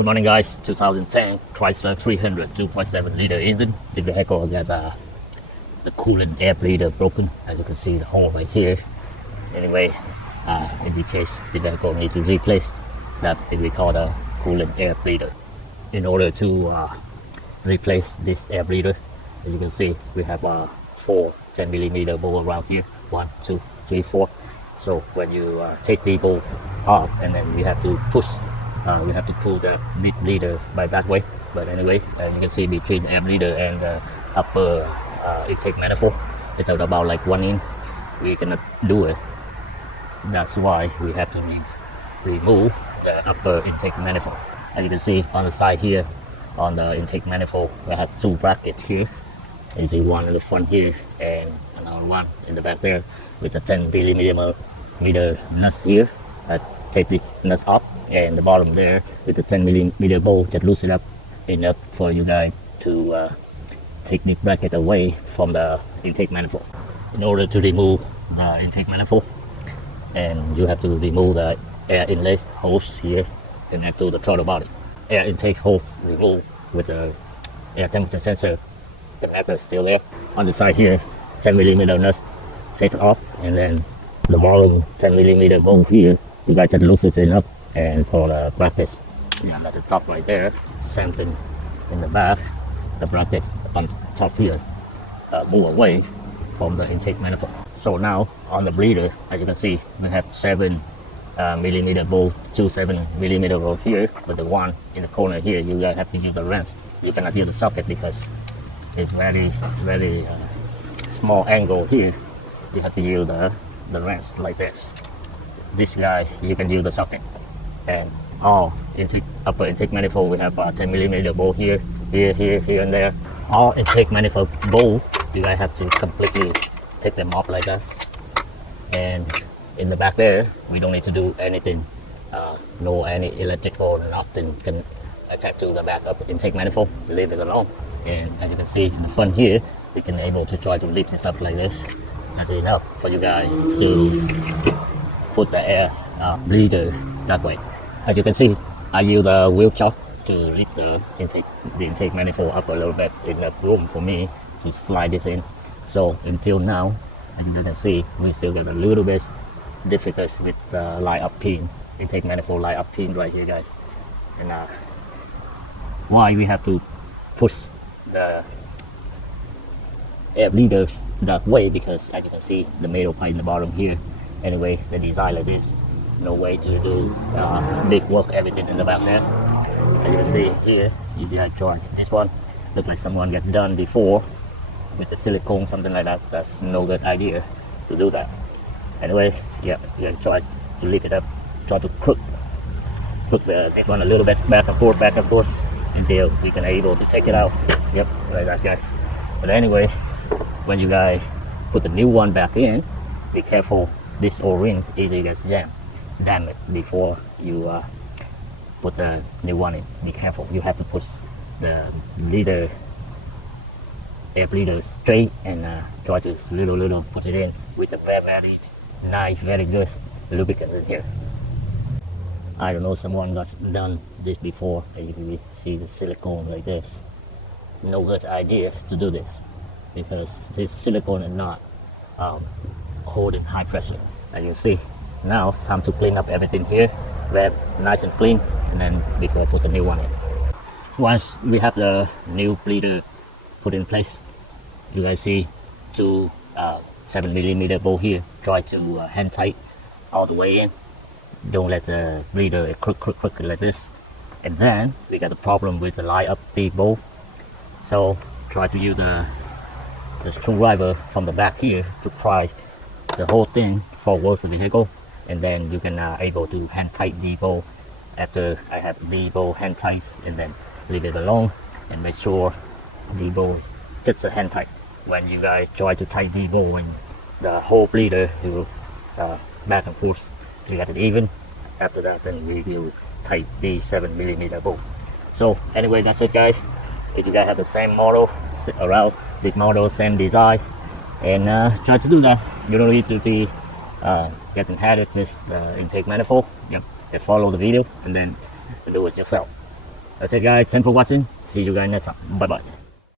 Good morning guys, 2010 Chrysler 300 2.7 liter engine. The vehicle got the coolant air bleeder broken, as you can see the hole right here. Anyway, in this case the vehicle need to replace that thing we call the coolant air bleeder. In order to replace this air bleeder, as you can see we have 4 10mm bolt around here, 1 2 3 4. So when you take the bolt off, and then we have to push, we have to pull the mid bleeder by that way. But anyway, you can see between air bleeder and the upper intake manifold, it's about like 1 inch. We cannot do it. That's why we have to remove the upper intake manifold. As you can see on the side here, on the intake manifold, we have 2 brackets here. You see one in the front here and another one in the back there with a 10mm nuts here. Take the nuts off, and the bottom there with the 10mm bolt that loosen up enough for you guys to take the bracket away from the intake manifold. In order to remove the intake manifold, and you have to remove the air inlet hose here connect to the throttle body. Air intake hose removed with the air temperature sensor. The connector is still there. On the side here, 10mm nuts take it off, and then the bottom 10mm bolt here, you guys can loosen it up. And for the bracket, at the top right there, same thing in the back. The bracket on top here move away from the intake manifold. So now on the bleeder, as you can see, we have 7mm bolt, 2 7mm bolt here, but the one in the corner here, you guys have to use the wrench. You cannot use the socket because it's very small angle here. You have to use the wrench like this. This guy you can use the socket. And all upper intake manifold, we have 10mm bolt here, here and there. All intake manifold bolt, you guys have to completely take them off like this. And in the back there, we don't need to do anything. No any electrical, nothing can attach to the back up intake manifold. Leave it alone. And as you can see in the front here, we can able to try to lift this up like this. That's enough for you guys to put the air bleeder that way. As you can see, I use the wheel chuck to lift the intake manifold up a little bit, enough room for me to slide this in. So until now, as you can see, we still got a little bit difficult with the line up pin, intake manifold line up pin right here, guys. And why we have to push the air bleeder that way, because as you can see the metal pipe in the bottom here. Anyway, the design like this, no way to do big work, everything in the back there. As you can see here, you have joint this one, look like someone got done before with the silicone, something like that. That's no good idea to do that. Anyway, yeah, you gotta try to lift it up, try to crook this one a little bit back and forth until we can able to take it out. Yep, like that, guys. But anyway, when you guys put the new one back in, be careful. This O-ring easily gets damaged before you put the new one in. Be careful. You have to push the air bleeder straight and try to little put it in with a very nice, very good lubricant in here. I don't know, someone got done this before, and you can see the silicone like this. No good idea to do this, because this silicone is not holding high pressure. As you see, now it's time to clean up everything here, very nice and clean, and then before I put the new one in. Once we have the new bleeder put in place, you guys see 2 7mm bolt here. Try to hand tight all the way in. Don't let the bleeder crook like this. And then we got the problem with the line up the bolt. So try to use the screwdriver from the back here to pry the whole thing forward the vehicle, and then you can able to hand tight the bolt. After I have the bolt hand tight, and then leave it alone and make sure the bolt gets a hand tight. When you guys try to tight the bolt, and the whole bleeder will back and forth, you got it even. After that, then we will tight the 7mm bolt. So anyway, that's it, guys. If you guys have the same model around, big model, same design, and try to do that. You don't need to get inherit this intake manifold. Yep, follow the video and then do it yourself. That's it guys, thanks for watching, see you guys next time, bye bye.